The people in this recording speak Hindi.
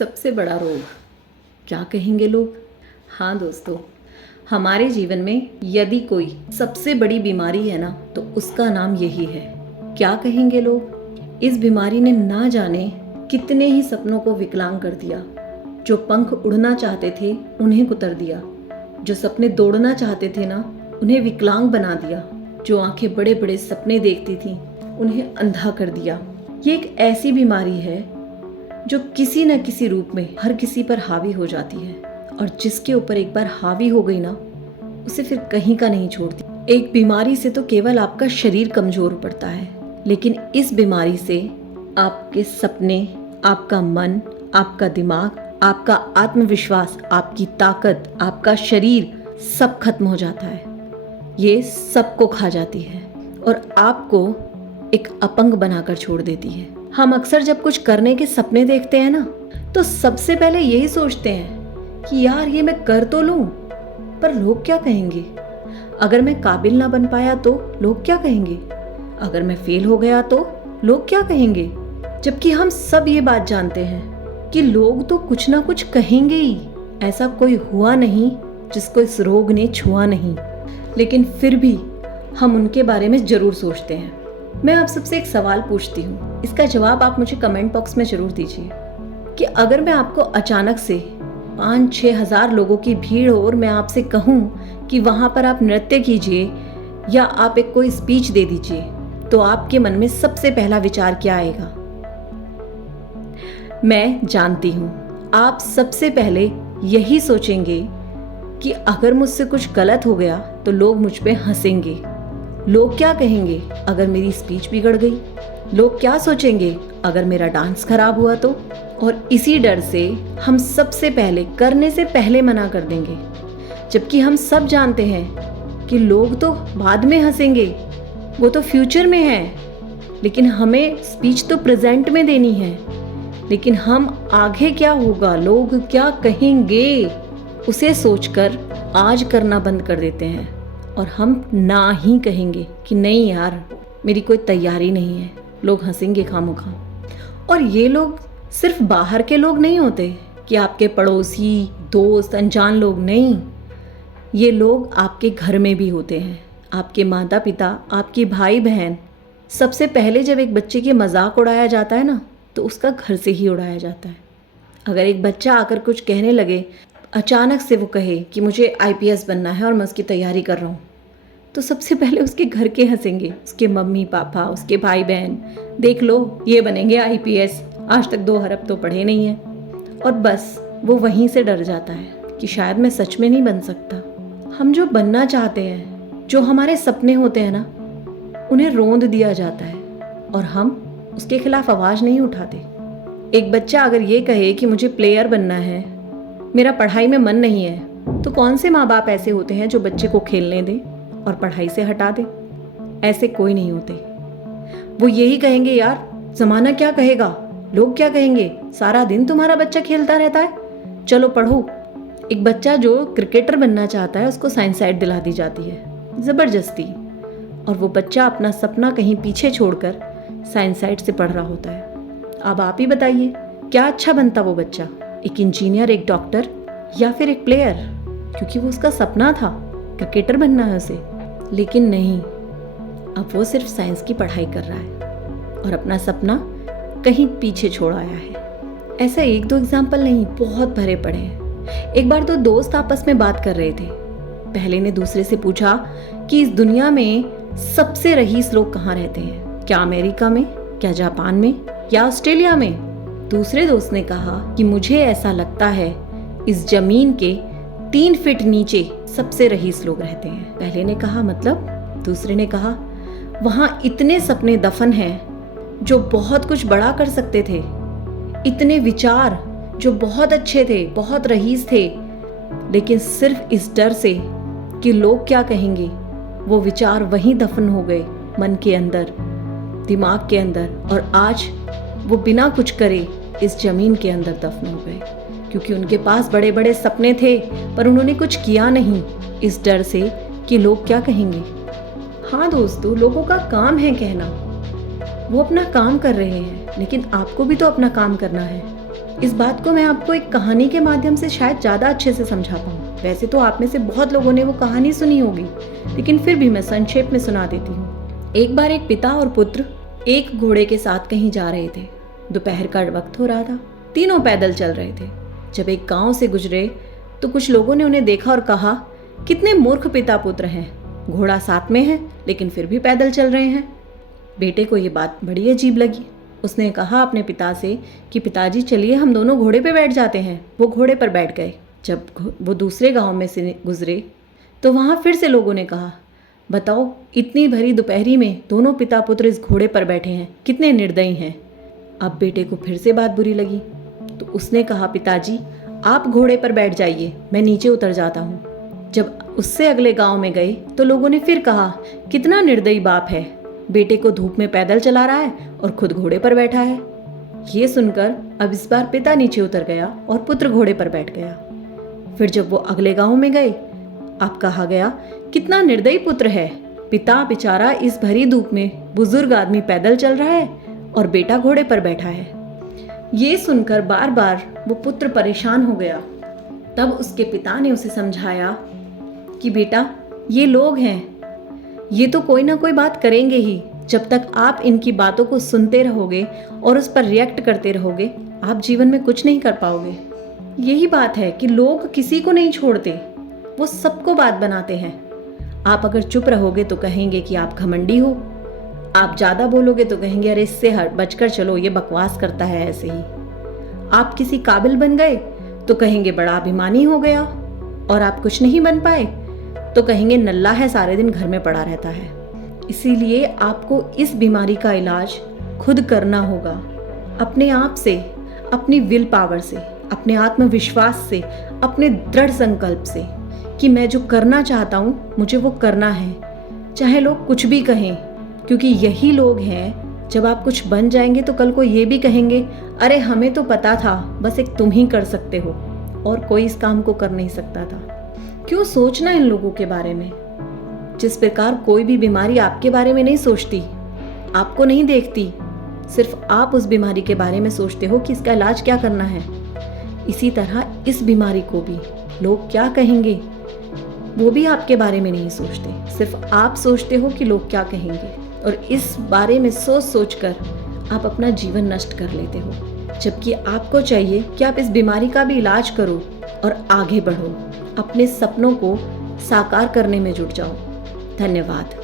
सबसे बड़ा रोग, क्या कहेंगे लोग। हाँ दोस्तों, हमारे जीवन में यदि कोई सबसे बड़ी बीमारी है ना, तो उसका नाम यही है। क्या कहेंगे लोग। इस बीमारी ने ना जाने कितने ही सपनों को विकलांग कर दिया। जो पंख उड़ना चाहते थे उन्हें कुतर दिया। जो सपने दौड़ना चाहते थे ना, उन्हें विकलांग बना दिया। जो आंखें बड़े बड़े सपने देखती थीं उन्हें अंधा कर दिया। ये एक ऐसी बीमारी है जो किसी न किसी रूप में हर किसी पर हावी हो जाती है, और जिसके ऊपर एक बार हावी हो गई ना, उसे फिर कहीं का नहीं छोड़ती। एक बीमारी से तो केवल आपका शरीर कमजोर पड़ता है, लेकिन इस बीमारी से आपके सपने, आपका मन, आपका दिमाग, आपका आत्मविश्वास, आपकी ताकत, आपका शरीर सब खत्म हो जाता है। ये सबको खा जाती है और आपको एक अपंग बनाकर छोड़ देती है। हम अक्सर जब कुछ करने के सपने देखते हैं ना, तो सबसे पहले यही सोचते हैं कि यार ये मैं कर तो लूं, पर लोग क्या कहेंगे। अगर मैं काबिल ना बन पाया तो लोग क्या कहेंगे। अगर मैं फेल हो गया तो लोग क्या कहेंगे। जबकि हम सब ये बात जानते हैं कि लोग तो कुछ ना कुछ कहेंगे ही। ऐसा कोई हुआ नहीं जिसको इस रोग ने छुआ नहीं, लेकिन फिर भी हम उनके बारे में जरूर सोचते हैं। मैं आप सबसे एक सवाल पूछती हूँ, इसका जवाब आप मुझे कमेंट बॉक्स में जरूर दीजिए कि अगर मैं आपको अचानक से 5-6 हज़ार लोगों की भीड़ हो और मैं आपसे कहूँ कि वहाँ पर आप नृत्य कीजिए या आप एक कोई स्पीच दे दीजिए, तो आपके मन में सबसे पहला विचार क्या आएगा। मैं जानती हूँ आप सबसे पहले यही सोचेंगे कि अगर मुझसे कुछ गलत हो गया तो लोग मुझ पे हंसेंगे। लोग क्या कहेंगे अगर मेरी स्पीच बिगड़ गई। लोग क्या सोचेंगे अगर मेरा डांस खराब हुआ तो। और इसी डर से हम सबसे पहले करने से पहले मना कर देंगे, जबकि हम सब जानते हैं कि लोग तो बाद में हंसेंगे, वो तो फ्यूचर में है, लेकिन हमें स्पीच तो प्रेजेंट में देनी है। लेकिन हम आगे क्या होगा, लोग क्या कहेंगे, उसे सोचकर आज करना बंद कर देते हैं और हम ना ही कहेंगे कि नहीं यार मेरी कोई तैयारी नहीं है, लोग हंसेंगे खामोखा। और ये लोग सिर्फ बाहर के लोग नहीं होते कि आपके पड़ोसी, दोस्त, अनजान लोग नहीं। ये लोग आपके घर में भी होते हैं। आपके माता पिता, आपके भाई बहन। सबसे पहले जब एक बच्चे की मजाक उड़ाया जाता है ना, तो उसका घर से ही उड़ाया जाता है। अगर एक बच्चा आकर कुछ कहने लगे, अचानक से वो कहे कि मुझे IPS बनना है और मैं उसकी तैयारी कर रहा हूँ, तो सबसे पहले उसके घर के हंसेंगे, उसके मम्मी पापा, उसके भाई बहन। देख लो ये बनेंगे IPS, आज तक 2 अरब तो पढ़े नहीं है। और बस वो वहीं से डर जाता है कि शायद मैं सच में नहीं बन सकता। हम जो बनना चाहते हैं, जो हमारे सपने होते हैं ना, उन्हें रोंद दिया जाता है और हम उसके खिलाफ आवाज़ नहीं उठाते। एक बच्चा अगर ये कहे कि मुझे प्लेयर बनना है, मेरा पढ़ाई में मन नहीं है, तो कौन से माँ बाप ऐसे होते हैं जो बच्चे को खेलने दें और पढ़ाई से हटा दें। ऐसे कोई नहीं होते। वो यही कहेंगे यार ज़माना क्या कहेगा, लोग क्या कहेंगे, सारा दिन तुम्हारा बच्चा खेलता रहता है, चलो पढ़ो। एक बच्चा जो क्रिकेटर बनना चाहता है, उसको साइंस साइड दिला दी जाती है ज़बरदस्ती, और वो बच्चा अपना सपना कहीं पीछे छोड़कर साइंस साइड से पढ़ रहा होता है। अब आप ही बताइए क्या अच्छा बनता वो बच्चा, एक इंजीनियर, एक डॉक्टर, या फिर एक प्लेयर, क्योंकि वो उसका सपना था, क्रिकेटर बनना है उसे। लेकिन नहीं, अब वो सिर्फ साइंस की पढ़ाई कर रहा है और अपना सपना कहीं पीछे छोड़ आया है। ऐसा 1-2 एग्जाम्पल नहीं, बहुत भरे पड़े हैं। एक बार 2 दोस्त आपस में बात कर रहे थे। पहले ने दूसरे से पूछा कि इस दुनिया में सबसे रईस लोग कहाँ रहते हैं, क्या अमेरिका में, क्या जापान में, या ऑस्ट्रेलिया में। दूसरे दोस्त ने कहा कि मुझे ऐसा लगता है इस जमीन के 3 फीट नीचे सबसे रईस लोग रहते हैं। पहले ने कहा मतलब। दूसरे ने कहा वहां इतने सपने दफन हैं जो बहुत कुछ बड़ा कर सकते थे, इतने विचार जो बहुत अच्छे थे, बहुत रईस थे, लेकिन सिर्फ इस डर से कि लोग क्या कहेंगे, वो विचार वहीं दफन हो गए, मन के अंदर, दिमाग के अंदर। और आज वो बिना कुछ करे इस जमीन के अंदर दफन हो गए, क्योंकि उनके पास बड़े बड़े सपने थे पर उन्होंने कुछ किया नहीं, इस डर से कि लोग क्या कहेंगे। हाँ दोस्तों, लोगों का काम है कहना, वो अपना काम कर रहे हैं, लेकिन आपको भी तो अपना काम करना है। इस बात को मैं आपको एक कहानी के माध्यम से शायद ज़्यादा अच्छे से समझा पाऊँ। वैसे तो आप में से बहुत लोगों ने वो कहानी सुनी होगी, लेकिन फिर भी मैं संक्षेप में सुना देती हूँ। एक बार एक पिता और पुत्र एक घोड़े के साथ कहीं जा रहे थे। दोपहर का वक्त हो रहा था। तीनों पैदल चल रहे थे। जब एक गांव से गुजरे तो कुछ लोगों ने उन्हें देखा और कहा, कितने मूर्ख पिता पुत्र हैं, घोड़ा साथ में है लेकिन फिर भी पैदल चल रहे हैं। बेटे को ये बात बड़ी अजीब लगी। उसने कहा अपने पिता से कि पिताजी चलिए हम दोनों घोड़े पे बैठ जाते हैं। वो घोड़े पर बैठ गए। जब वो दूसरे गांव में से गुजरे तो वहाँ फिर से लोगों ने कहा, बताओ इतनी भरी दोपहरी में दोनों पिता पुत्र इस घोड़े पर बैठे हैं, कितने निर्दयी हैं। अब बेटे को फिर से बात बुरी लगी तो उसने कहा, पिताजी आप घोड़े पर बैठ जाइए, मैं नीचे उतर जाता हूँ। जब उससे अगले गांव में गए तो लोगों ने फिर कहा, कितना निर्दयी बाप है, बेटे को धूप में पैदल चला रहा है और खुद घोड़े पर बैठा है। ये सुनकर अब इस बार पिता नीचे उतर गया और पुत्र घोड़े पर बैठ गया। फिर जब वो अगले गांव में गए, अब कहा गया, कितना निर्दयी पुत्र है, पिता बेचारा इस भरी धूप में बुजुर्ग आदमी पैदल चल रहा है और बेटा घोड़े पर बैठा है। ये सुनकर बार बार वो पुत्र परेशान हो गया। तब उसके पिता ने उसे समझाया कि बेटा ये लोग हैं, ये तो कोई ना कोई बात करेंगे ही। जब तक आप इनकी बातों को सुनते रहोगे और उस पर रिएक्ट करते रहोगे, आप जीवन में कुछ नहीं कर पाओगे। यही बात है कि लोग किसी को नहीं छोड़ते, वो सबको बात बनाते हैं। आप अगर चुप रहोगे तो कहेंगे कि आप घमंडी हो, आप ज़्यादा बोलोगे तो कहेंगे अरे इससे बचकर चलो, ये बकवास करता है ऐसे ही। आप किसी काबिल बन गए तो कहेंगे बड़ा अभिमानी हो गया, और आप कुछ नहीं बन पाए तो कहेंगे नल्ला है, सारे दिन घर में पड़ा रहता है। इसीलिए आपको इस बीमारी का इलाज खुद करना होगा, अपने आप से, अपनी विल पावर से, अपने आत्मविश्वास से, अपने दृढ़ संकल्प से कि मैं जो करना चाहता हूँ मुझे वो करना है, चाहे लोग कुछ भी कहें। क्योंकि यही लोग हैं, जब आप कुछ बन जाएंगे तो कल को ये भी कहेंगे, अरे हमें तो पता था, बस एक तुम ही कर सकते हो और कोई इस काम को कर नहीं सकता था। क्यों सोचना इन लोगों के बारे में? जिस प्रकार कोई भी बीमारी आपके बारे में नहीं सोचती, आपको नहीं देखती, सिर्फ आप उस बीमारी के बारे में सोचते हो कि इसका इलाज क्या करना है। इसी तरह इस बीमारी को भी लोग क्या कहेंगे वो भी आपके बारे में नहीं सोचते, सिर्फ आप सोचते हो कि लोग क्या कहेंगे, और इस बारे में सोच सोच कर आप अपना जीवन नष्ट कर लेते हो। जबकि आपको चाहिए कि आप इस बीमारी का भी इलाज करो और आगे बढ़ो, अपने सपनों को साकार करने में जुट जाओ। धन्यवाद।